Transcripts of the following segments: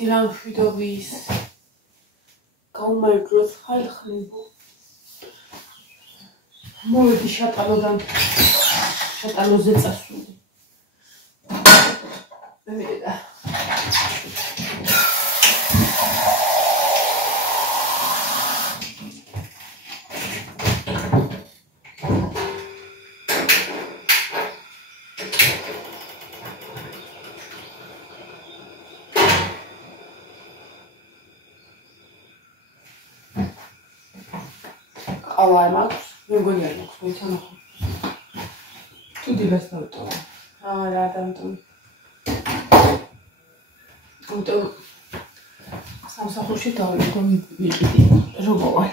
Stiram fidobis. Gaumardlos ხალხნებო. მოვედი შატალოდან შატალოზე წასული. მერე ყავა მაქვს, მეგონი არ მაქვს, მოიცანახო. თუ დილას დავტოვე. რა დავტოვე. Უთო სამსახურში დავიწყო ვიყიდი, რომ მოვალ.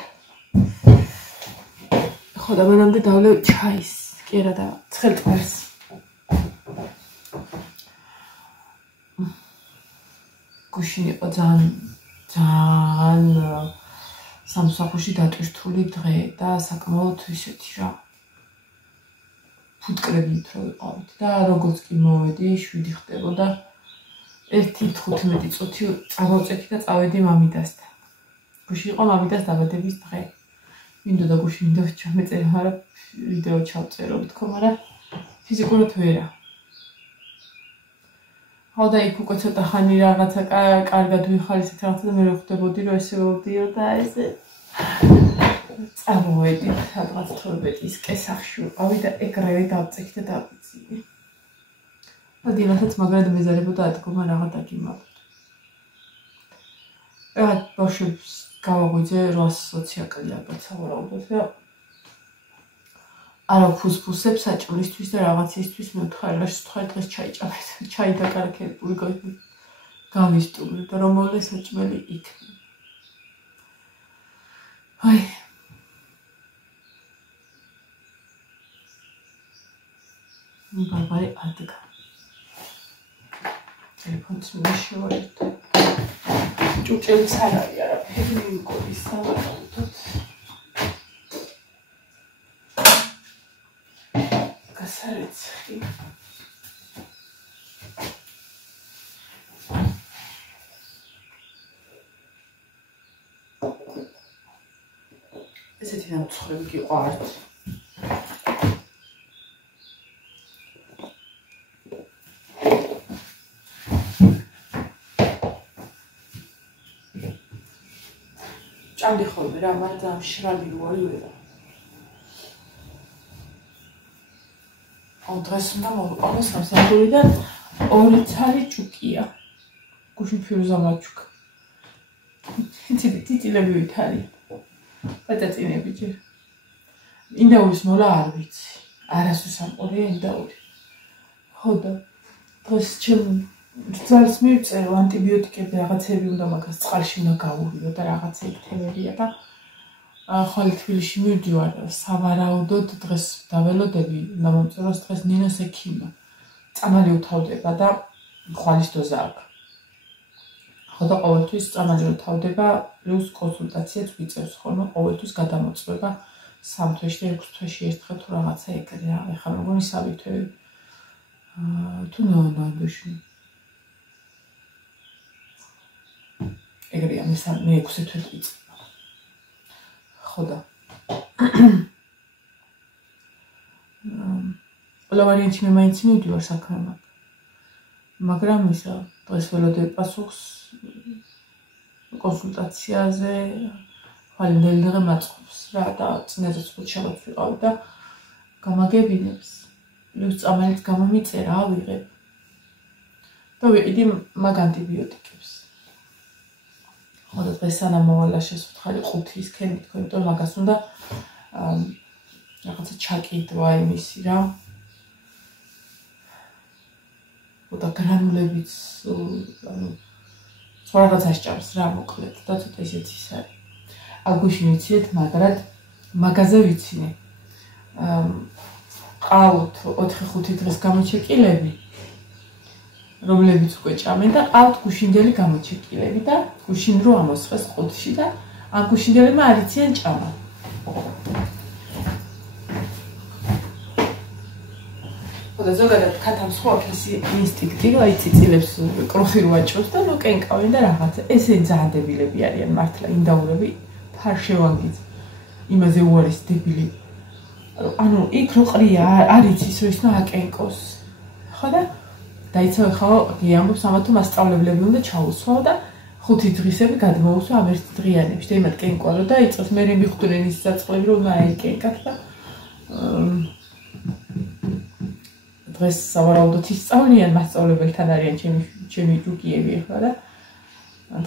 ხო და მანამდე დავლევ ჩაის, კი არა და ცხელტყელს. გუშინ იყო ძალიან სამსახურში დატვირთული დღე და საკმაოდ ისეთი რა ფუტკრებით რო ვიყავით და როგორც კი მოვედი 7 ხდებოდა 1:15 წუთი წავწექი და წავედი მამიდასთან. გუშინ იყო მამიდას დაბადების დღე. მინდოდა გუშინ ვიდეო ჩამეწერა, მაგრამ ვიდეო ჩავწერო თქო, მაგრამ ფიზიკურად ვერა. ხოდა იქ უკვე ცოტა ხანი რაღაცა კარგად ვიხალისეთ რაღაცა და მე ვხვდებოდი რომ ესე ვდიო და ესე წამოვედი სადღაც 12-ის კესახში ვიყავი და ეგრევე დავწექი და დავიწინე. და დილასაც მაგრად მეზარებოდა ადგომა რაღა დაგიმალოთ. რაღაც ბავშვებს გავაღვიძე 820 აკლი ალბათ სავარაუდოდ და არა ფუსფუსებს საჭმლისთვის და რაღაცისთვის მევთხარ დღეს ჩაიჭამეთ. ჩაი დაკარაქე პულგოები გავისტუმრე და რომ მოვლა საჭმელი იქნება. აი ბაბარი ადგა. ტელეფონს მიშოვეთ. ჭუჭელიც არ არის არაფერი მიკოდის სავარაუდოდ. გასარეცხი. ესეთი დამცხრები გიყვართ. ჭამდი ხოლმე რა, მაგრამ მშრალი როარი ვერა. დღეს უნდა მოვიყვანო სამსახურიდან 2 ცალი ჭუკია. გუშინ ფირუზა მაჩუკა. თითილები ვითარი. პატაწინები ჯერ. ინდაურის მოლა არ ვიცი. არასდროს ამყოლია ინდაური. ხო და დღეს ჩემ ძალს მივწერო ანტიბიოტიკები რაღაცები უნდა მაგას წყალში უნდა გავუვიო და რაღაცა იქთებებია და ხვალ თბილისში მივდივარ სავარაუდოდ დღეს დაველოდები უნდა მომწეროს დღეს ნინოს ექიმმა წამალი უთავდება და ხვალის დოზა აქვს. ხო და ყოველთვის წამალი უთავდება პლუს კონსულტაციაც ვიწევს ხოლმე ყოველთვის გადამოწვება 3 თვეში და 6 თვეში ერთხელ თუ რაღაცა ეგრე რა. ეხლა მეგონი სავითე თუ ნოემბერში ეგრეა მე 6 თვე ვიწევ. ხო და ყველა ვარიანტი მე მაინც მივდივარ საქმემ. მაგრამ ისა დღეს ველოდები პასუხს კონსულტაციაზე ხვალინდელი დღე მაწყობს რა და წინაზეც ხუთშაბათს ვიყავი და გამაგებინებს. პლუს წამალიც გამომიწერა ავიღებ და ვიყიდი მაგ ანტიბიოტიკებს. ხო და დღეს სანამ მოვალა შესვთხარი 5 სქემი თქო, იმიტომ მაგას უნდა რაღაცა ჩაკიდვა იმისი რა. და გრანულებიც ანუ სხვა რაღაცა სჭამს რა მოკლედ და ცოტა ისეთი ის არის. აგუშინ ვიცით, მაგრამ მაგაზე ვიცინე. ყავთ 4-5 დღის გამოჩეკილები, რომლებიც უკვე ჭამენ და ყავთ გუშინდელი გამოჩეკილები და გუშინ რო ამოსხეს ყუთში და ამ გუშინდელებმა არ იციან ჭამა. ხოდა ზოგადად ქათამ სხვა ფესი ინსტინქტი რა იციცილებს კრუხი რო აჭროს და ნუ კენკავენ და რაღაცა ესე ძადებილები არიან მართლა ინდაურები ფარშევანგიც იმაზე უარის დებილი ანუ იქ რო ყრია არ იცის რომ ისნა აკენკოს ხოდა დაიცავ ხო გიამბობს ამათ თუ მასწავლებლები უნდა ჩაუსვო და 5 დღისები გადმოუსვა ამ ერთ დღიანებში და იმათ კენკვა რო დაიწყოს მე მიხვდნენ ის საწყლები რომ აიკენკათ და დღეს სავარაუდოდ ისწავლიან მასწავლებელთან არიან ჩემი ჯუკიები ახლა და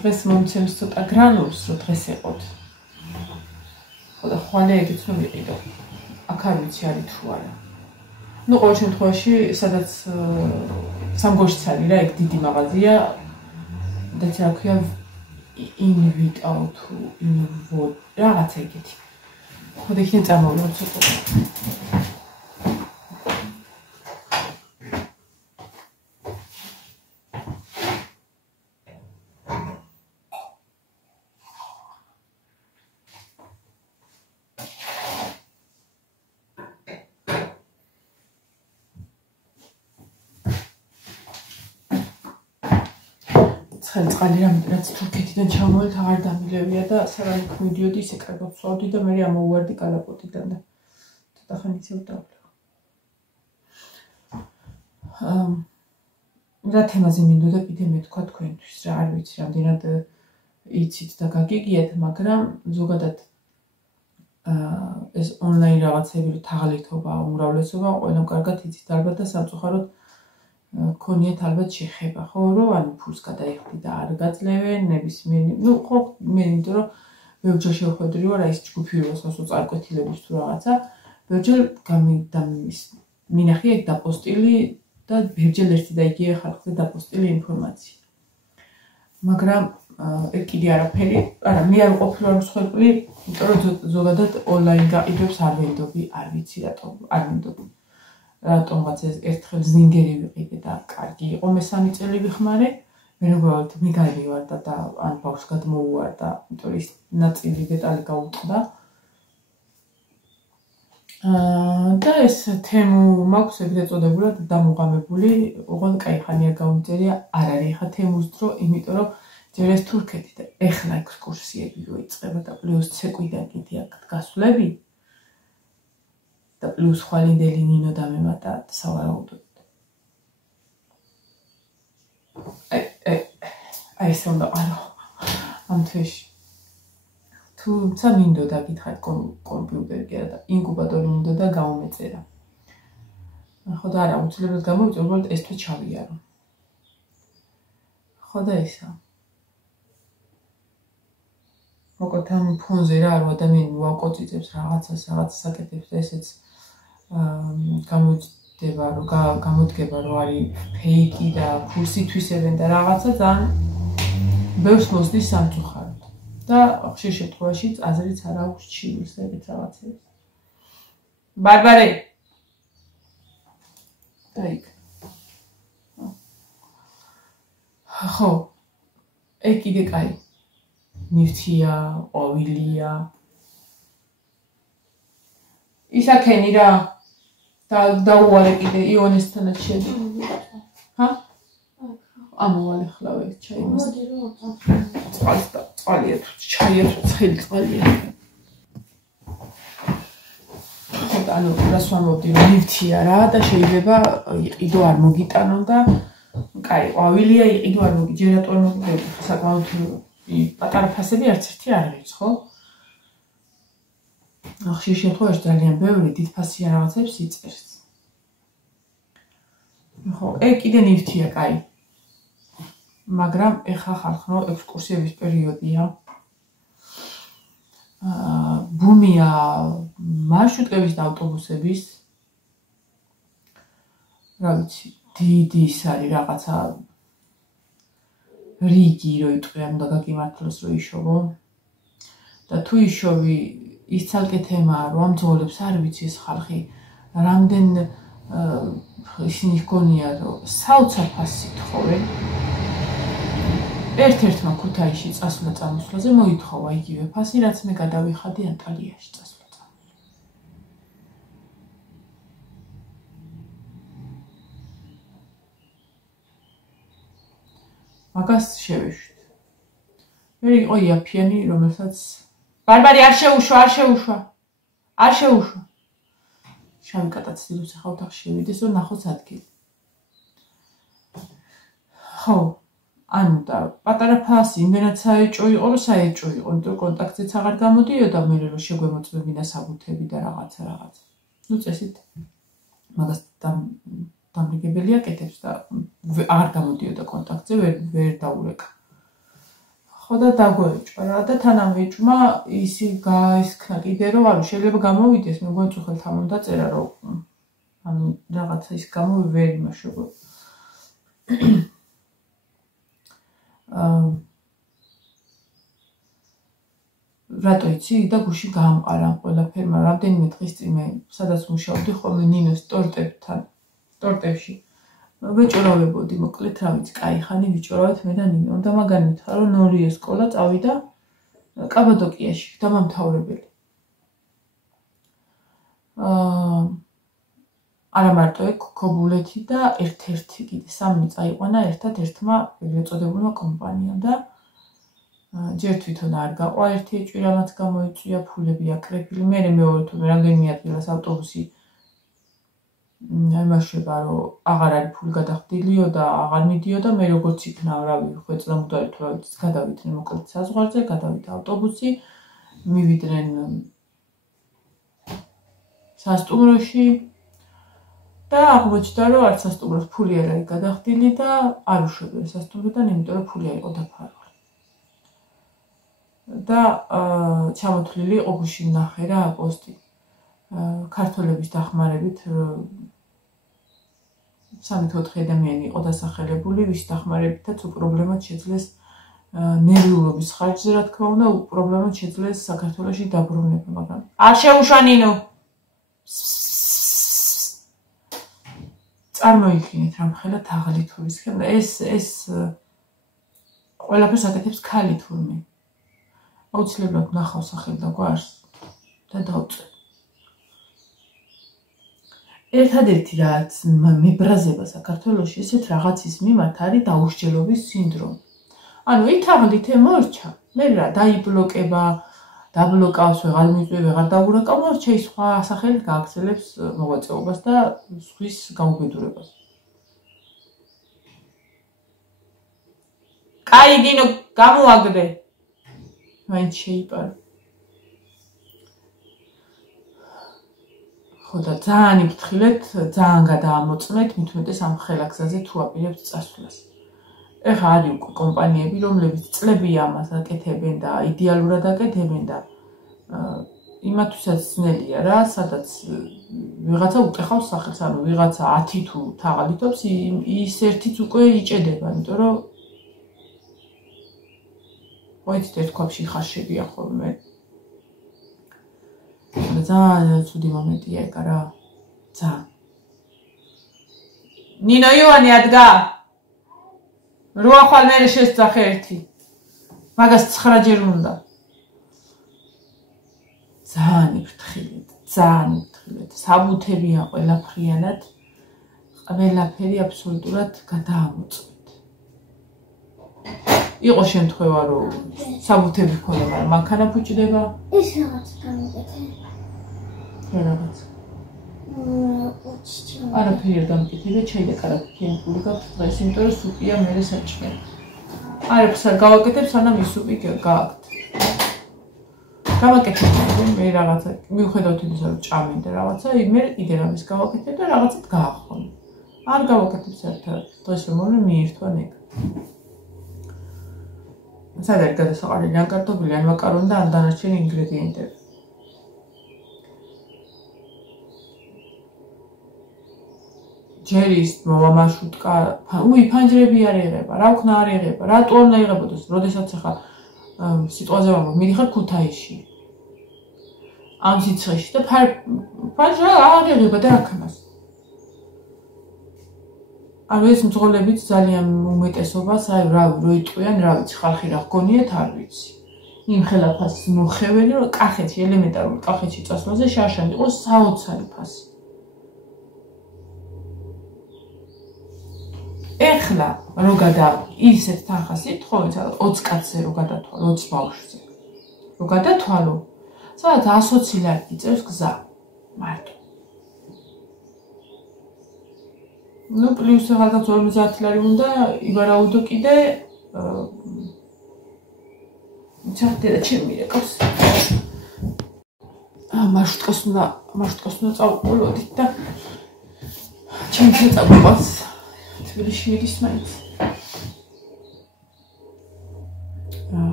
დღეს მომცემს ცოტა გრანულს რომ დღეს ეყოთ ხოდა ხვალე ეგეც რომ იყიდო აქ არ ვიცი არის თუ არა ну ყოველ შემთხვევაში სადაც სამგოშიც არის რა ეგ დიდი მაღაზია და რა ქვია ინვიტ აუთუ ინვო რაღაცა ეგეთი ხოდა იქნებ წამოვიდო ცოტა წყალი რაც თურქეთიდან ჩამოვით აღარ დამილევია და საგანი მივიდიოდი ისე კარგად ვსვავდი და მე ამოვარდი კალაპოტიდან და ცოტა ხანი ისე დავდო. რა თემაზე მინდოდა კიდე მეთქვა თქვენთვის რა არ ვიცი რამდენად იცით და გაგიგიათ მაგრამ ზოგადად ეს ონლაინ რაღაცები თაღლითობა უმრავლესობა ყველამ კარგად იცით ალბათ და სამწუხაროდ ქონიათ ალბათ შეხება ხო რომ ანუ ფულს გადაიხდი და არ გაძლევენ ნებისმიერი ნუ ხო მე იმიტომ რომ ბევრჯერ შევხვედრი ვარ აი ეს ჯგუფი როსო წარკვეთილების თუ რაღაცა ბევრჯერ მინახე ეგ დაპოსტილი და ბევრჯერ ერთი და იგივე ხალხზე დაპოსტილი ინფორმაცია მაგრამ ეგ კიდე არაფერი არა მე არ ყოფილი რომ მსხვერპლი იმიტომ რომ ზოგადად ონლაინ გაყიდვებს არ ვენდობი არ ვიცი რატომ არ ვენდობი რატომღაც ერთხელ ზინგერი ვიყიდე და კარგი იყო მესამე წელი ვიხმარე მე უბრალოდ მიგაივარ და ან ბავშვს გადმოუვარ და იმიტომ ის ნაწილი დეტალი გაუტყდა და ეს თემუ მაქვს ეგრეთ წოდებული დამუღამებული ოღონდ კაი ხანია გაუწერია არ არის ხა თემუს დრო იმიტომ რომ ჯერ ეს თურქეთი და ეხლა ექსკურსიები როიწყება და პლუს ცეკვიდან კიდე აქ გასვლები და პლუს ხვალინდელი ნინო დამემატა სავარაუდოდ აი ეს უნდა არო ამ თვეში თუმცა მინდოდა გითხარით კომპიუტერი კი არა და ინკუბატორი მინდოდა გამომეწერა ხო და არა უცლებრად გამოვიწევ უბრალოდ ეს თვე ჩავიარო ხო და ისა მოკლედ ამ ფონზე რა რომ ადამიანი უაკოწიწებს რაღაცას აკეთებს და ესეც გამოდგება რომ არის ფეიკი და ფულს ითვისებენ და რაღაცა ძალიან ბევრს მოსდის სამწუხაროდ და ხშირ შემთხვევაში აზრიც არ აქვს ჩივილს და ეგეთ რაღაცებს ბარბარე დაიქ ხო ეგ კიდე კაი ნივთია, ყვავილია. ისაქენი რა დაუვალე კიდე იონესთანაც შედი. ჰა? ამოვალე ხლავე ჩაიმას. წყალია თუ ჩაია თუ ცხელი წყალია. ანუ რას ვამბობდი რომ ნივთია რა და შეიძლება იყიდო არ მოგიტანონ და კაი ყვავილია იყიდო არ მოგი ჯერატო არ მოგიდები საკმაოდ პატარა ფასები არც ერთი არ არის, ხო? ხშირ შემთხვევაში ძალიან ბევრი დიდ ფასიან რაღაცებს იწერს. ხო, ეგ კიდე ნივთია, კაი. მაგრამ ეხა ხალხო ექსკურსიების პერიოდია. ბუმია მარშრუტების და ავტობუსების. რა ვიცი, დიდი ის არის რაღაცა რიგი რო იტყვიან და გაგიმართლოს რო იშოვო და თუ იშოვი ის ცალკე თემაა რომ ამ ძღოლებს არ ვიცი ეს ხალხი რამდენ ისინი ჰგონია რომ საოცარ-ფასს ითხოვენ ერთ-ერთმა ქუთაისში წასვლა წამოსვლაზე მოითხოვა იგივე ფასი რაც მე გადავიხადი ანტალიაში წასვლა წამოსვლა მაგას შევეშვით. მე იყო იაფიანი, რომელსაც ბარბარი არ შეუშვა. შავი კატაცდილოს ახლა ოთახში შევიდეს, რომ ნახოს ადგილი. ხო, ანუ და პატარა ფასი იმენად საეჭო იყო, რომ საეჭო იყო, იმიტომ კონტაქტზეც აღარ გამოდიოდა, მე რომ შეგვემოწმებინა საბუთები და რაღაცა. ნუ წესით მაგას დამრიგებელი აკეთებს და აღარ გამოდიოდა კონტაქტზე, ვერ დაურეკა. ხო და დაგვეჭვა რა და თან ამეჭმა ისი გაისქნა კიდე რომ ანუ შეიძლება გამოვიდეს, მე მგონი წუხელთ ამ უნდა წერა რომ ანუ რაღაცა ის გამო ვერ იმაშობ. რატო იცი და გუში გამყარა ყველაფერმა რამდენიმე დღის წინ მე სადაც მუშაობდი ხოლმე ნინოს ტორტებში ვეჭორავებოდი მოკლედ რა ვიცი კაი ხანი ვიჭორავეთ მე და ნინო და მაგან მითხრა რომ ნორიეს სკოლა წავიდა კაბადოკიაში დამამთავრებელი არა მარტო ეგ ქობულეთი და ერთ-ერთი კიდე სამი წაიყვანა ერთად-ერთმა ეწოდებულმა კომპანიამ და ჯერ თვითონ არ გაყვა ერთი ეჭვი რამაც გამოიწვია ფულები აკრეფილი მე მეორე თუ რამდენიმე ადგილას ავტობუსი იმაშება რომ აღარ არის ფული გადახდილიო და აღარ მიდიოდა მე როგორც იქნა რა ვიხვეწდა მუდარი თუ რა ვიცი გადავითნე მოკლედ საზღვარზე გადავიდა ავტობუსი მივიდნენ სასტუმროში და აღმოჩნდა რომ არც სასტუმროს ფული არ არის გადახდილი და არ უშვებდნენ სასტუმროდან იმიტომ რომ ფული არ იყო დაფარული და ჩამოთვლილი იყო გუში ნახე რა პოსტი ქართველების დახმარებით 3-4 ადამიანი იყო დასახელებული ვის დახმარებითაც უპრობლემოდ შეძლეს ნერვიულობის ხარჯზე რა თქმა უნდა უპრობლემოდ შეძლეს საქართველოში დაბრუნება მაგრამ არ შეუშვა ნინო წარმოიდგინეთ რამხელა თაღლი თურის ხება ეს ყველაფერს აკეთებს ქალი თურმე აუცილებლად ნახავს ახლა და გვარს და დავწე ერთადერთი რაც მებრაზება საქართველოში ესეთ რაღაცის მიმართ არის დაუსჯელობის სინდრომი. ანუ ითაღლით მორჩა, მე რა დაიბლოკება, დაბლოკავს, ვეღარ მიწვევ, ვეღარ დაურეკავ, მორჩა ის სხვა სახელით გააგრძელებს მოღვაწეობას და სხვის გაუბედურებას. კაი დინო გამოაგდე. მაინც შეიპარა. ხო და ძალიან იფრთხილეთ, ძალიან გადაამოწმეთ, მithumetes ამ ხელაგზაზე თუ აპირებთ წასვლას. ეხლა არის უკვე კომპანიები, რომლებიც წლები ამას აკეთებენ და იდეალურად აკეთებენ და იმათვისაც ძნელია რა, სადაც ვიღაცა უკეხავს სახელს, ანუ ვიღაცა 10 თუ თაღალითობს, ის ერთიც უკვე იჭედება, იმიტომ რომ მოიცით ერთ ქვაბში ხარშებია ხოლმე. ძალიან ცუდი მომენტია ეგ რა. ძალიან. ნინო ივანი ადგა. რვა ხვალ მერე შესწახე ერთი. მაგას 9 ჯერ უნდა. ძალიან იფრთხილეთ, ძალიან იფრთხილეთ. საბუთებია ყველაფრიანად. ყველაფერი აბსოლუტურად გადაამოწმეთ. იყო შემთხვევა რომ საბუთები ქონდა, მაგრამ მანქანა ფუჭდება. ეს რაღაც გამიკეთე. რაღაც. არაფერი არ დამკითხე, ჩაიდეკარაფია ფული გაქვს დღეს, იმიტომ რომ სუპია მერე საჭმელი. არაფერს არ გავაკეთებ, სანამ ის სუპი გააქვთ. გავაკეთებ მე რაღაცა, მიუხედავად იმისა, რომ ჭამენ და რაღაცა, მე კიდე რამეს გავაკეთებ და რაღაცად გაახონე. არ გავაკეთებ საერთოდ. დღეს რომ მომე მიირთვა ნეკ. სად არის გადასაყარელი ან კარტოფილი, ან მაკარონი და ან დანარჩენი ინგრედიენტები. ჯერის მომაშუტკა, ფანჯრები არ იღება, რა ვქნა არ იღება, რატო არ უნდა იღებოდეს, როდესაც ახლა სიტყვაზე ვამბობ, მიდიხარ ქუთაისში. ამ სიცხეში და ფანჯრა არ იღება და რა ქნას. ანუ ეს მძღოლებიც ძალიან უმეტესობას, აი რავი, რო იტყვიან, რა ვიცი, ხალხი რა გგონიათ, არ ვიცი. იმ ხელაფასს მოხეველი, რომ კახეთში, ელემენტარული კახეთში წასვლაზე შარშან იყო საოცარი ფასი. ეხლა რო გადა ისეთ თანხას ითხოვენ, სადაც 20 კაცზე რო გადათვალო, 20 ბავშვზე. რო გადათვალო, სადაც 120 ლარი იწევს გზა მარტო. ნუ პლუს რაღაც 50 ლარი უნდა ივარაუდო კიდე ჩახტე და ჩემი რეკავს. მარშრუტკას უნდა წავყოლოდით და ჩემს წაგვყავს თბილისში მიდის მაინც.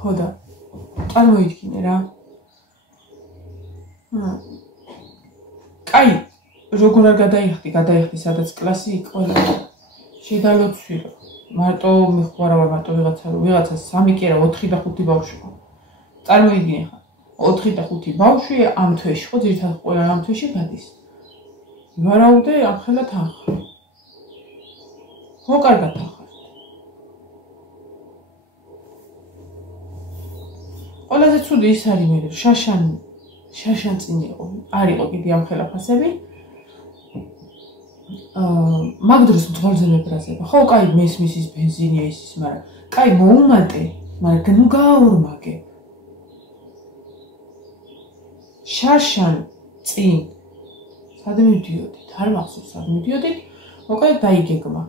ხო და წარმოიდგინე რა. კაი, როგორ არ გადაიხდი სადაც კლასი იქ ყველა შედალოცვილო. მარტო მიხوارა მარტო ვიღაცა 3 კი არა 4 და 5 ბავშვი ხო. წარმოიდგინე ხა 4 და 5 ბავშვი ამ თვეში ხო ძირითადად ყველა ამ თვეში გადის. ვარაუდე ახლა თანხა. ხო კარგად ახლა. ყველაზე ცუდი ის არის მე შაშან წინ იყო. არ იყო კიდე ამ ხელაფასები. მაგ დროს მძღოლზე მებრაზება. ხო, კაი, მესმის ის ბენზინია ის, მაგრამ კაი მოუმატე, მაგრამ ნუ გააორმაგე. შაშან წინ სად მივდიოდით? არ მახსოვს სად მივდიოდით. მოკლედ დაიგეგმა.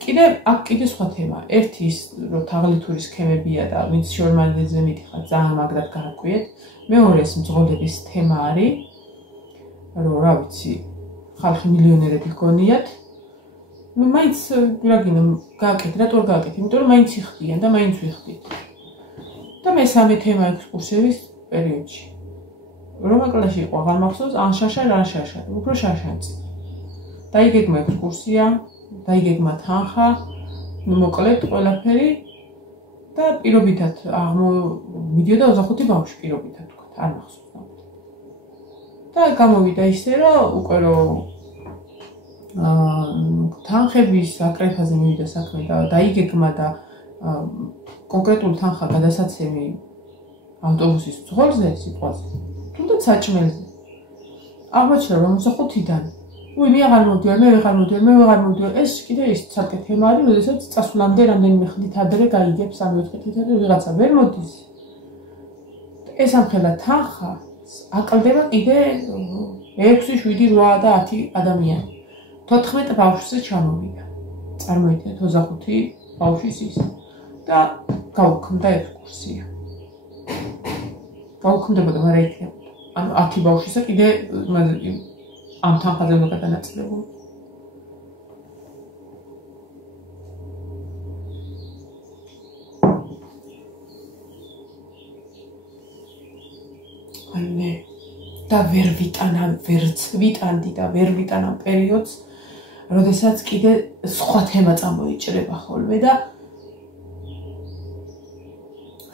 კიდე სხვა თემა. ერთი ის რომ თაღლითური სქემებია და ვინც შორმანძეზე მიდიხარ, ძალიან მაგრად გააკვიეთ. მეორე ეს მძღოლების თემა არის, რომ რა ვიცი, ხალხი მილიონერები გქონიათ. ნუ მაინც რაგინა გააკეთე, რატო არ გააკეთე? იმიტომ რომ მაინც იხდიან და მაინც ვიხდით. და მესამე თემა ექსკურსიების პერიოდში. რომა კლასში იყო, აღარ მახსოვს, ან შაშა, უფრო შაშანწი. დაიგეგმა ექსკურსია, დაიგეგმა თანხა, ნუ მოკლედ ყველაფერი და პირობითად მიდიოდა 25 ბავშვი პირობითად თქვა, არ მახსოვს. და გამოვიდა ისე, რომ უკვე თანხების აკრეფაზე მივიდა საქმე და დაიგეგმა და კონკრეტული თანხა გადასაცემი ავტობუსის მძღოლზე სიტყვაზე. თუნდაც საჭმელზე. აღმოჩნდა რომ 5-დან. მე აღარ მოვდივარ, ეს კიდე ის ცალკე თემა არის, როდესაც წასვლამდე რამდენიმე ხნით ადრე გაიგებს 3-4 ხნით ადრე ვიღაცა ვერ მოდის. ეს ამხელა თანხა აკლდება კიდე 6, 7, 8 და 10 ადამიანი. 14 ბავშვზე ჩამოვიდა. წარმოიდგინეთ 25 ბავშვის ის და გავუქმდა ექსკურსია. გავუქმდებოდა, მაგრამ იქნებოდა. ანუ 10 ბავშვისა კიდე ამ თანხაზე უნდა გადანაწილებული. მე და ვერ ვიტანდი და ვერ ვიტანამ პერიოდს, როდესაც კიდე სხვა თემა წამოიჭრება ხოლმე და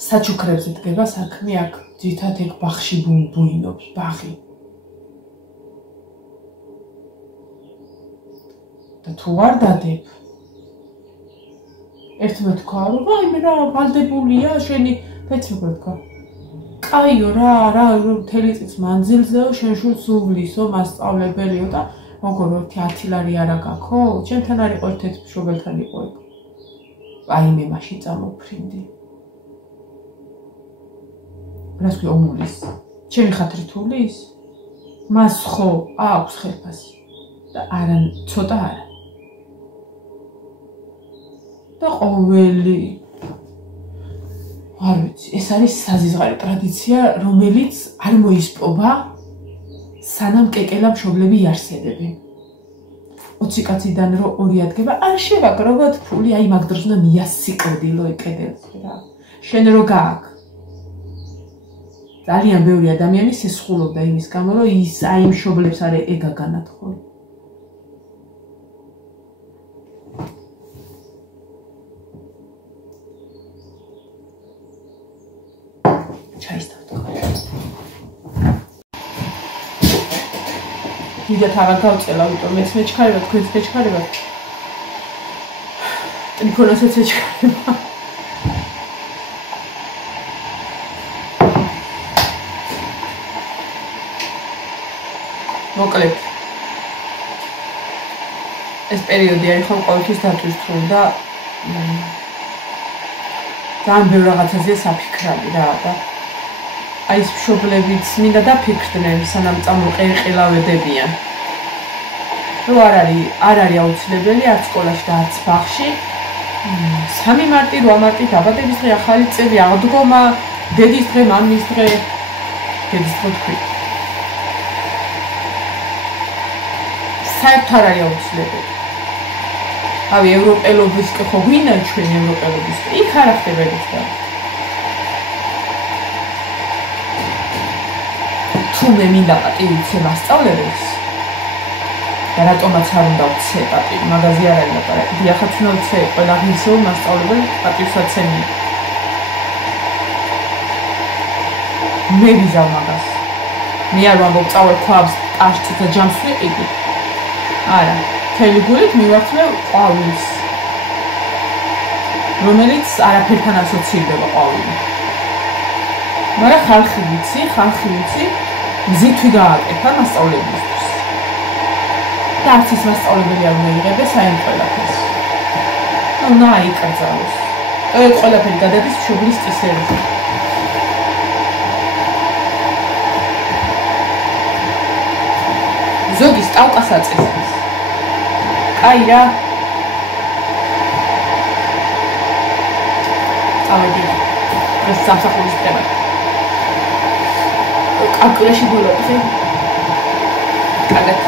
საჩუქრებზე დგება საქმე აქ ძირითადად ეგ ბაღში ბუნბუნობს, ბაღი. და თუ არ დადებ, ერთმა თქვა, რომ ვაიმე რა, ვალდებულია, შენი ფეცრუგა თქვა. კაიო რა, მთელი წლის მანძილზეო, შენ შულს უვლისო, მასწავლებელიო და როგორ 10 ლარი არა გაქო? ჩემთან არ იყო ერთ-ერთ მშობელთან იყო ეგ. ვაიმე მაშინ წამოფრინდი. რას ქვია უმულის? ჩემი ხათრი თulis? მას ხო აქვს ხელფასი. და არა, ცოტა არა. და ყოველი არ ვიცი, ეს არის საზიზღარი ტრადიცია, რომელიც არ მოისპობა, სანამ კეკელა მშობლები იარსებებენ. 20 კაციდან რო 2 ადგება, არ შევაგროვოთ ფული, აი მაგ დროს უნდა მიასიკვდილო ეკედელზე რა. შენ რო გააკ. ძალიან ბევრი ადამიანი სესხულობდა იმის გამო, რომ ის აი მშობლებს არ ეგაგანათ ხოლმე. დიდათ აღარ გავწელა, იმიტომ მეც მეჩქარება, თქვენც მეჩქარებათ. ტელეფონასაც ეჩქარება. მოკლედ. ეს პერიოდი არის ხო ყოველთვის დატვირთული და ძალიან ბევრ რაღაცაზეა საფიქრალი რა და აი ეს მშობლებიც მინდა დაფიქრდნენ სანამ წამოყელავედებიან რომ არ არის აუცილებელი არც სკოლაში და არც ბაღში 3 მარტი 8 მარტი დაბადების დღე ახალი წელი აღდგომა დედის დღე მამის დღე დედის დღე თქვი საერთოდ არ არის აუცილებელი ავი ევროპელობის ხო ვინა ჩვენ ევროპელობის იქ არ ხდება რიცხვა თუ მე მინდა პატივი ვცე მასწავლებელს და რატომაც არ უნდა ვცე პატივი მაგაზე არ არის ლაპარაკი დიახაც უნდა ვცე ყველა ღირსეულ მასწავლებელს პატივს აცემი მე ვიზავ მაგას მე არ ვამბობ წავალ ქვავს ტაშტს და ჯამს ვიყიდი არა მთელი გულით მივართმევ ყვავილს რომელიც არაფერთან ასოცირდება ყვავილი მაგრამ ხალხი ვიცი მზითვი გააკეთა მასწავლებისთვის და არც ის მასწავლებელი არ უნდა იღებდეს აი ყველაფერს უნდა აიკრძალოს და ეს ყველაფერი გადადის მშობლის წისებზე ზოგი სტავკას აწესებს აი რა ავედი ეს სამსახურის თემა კალკულაში ბოლოზე კარგად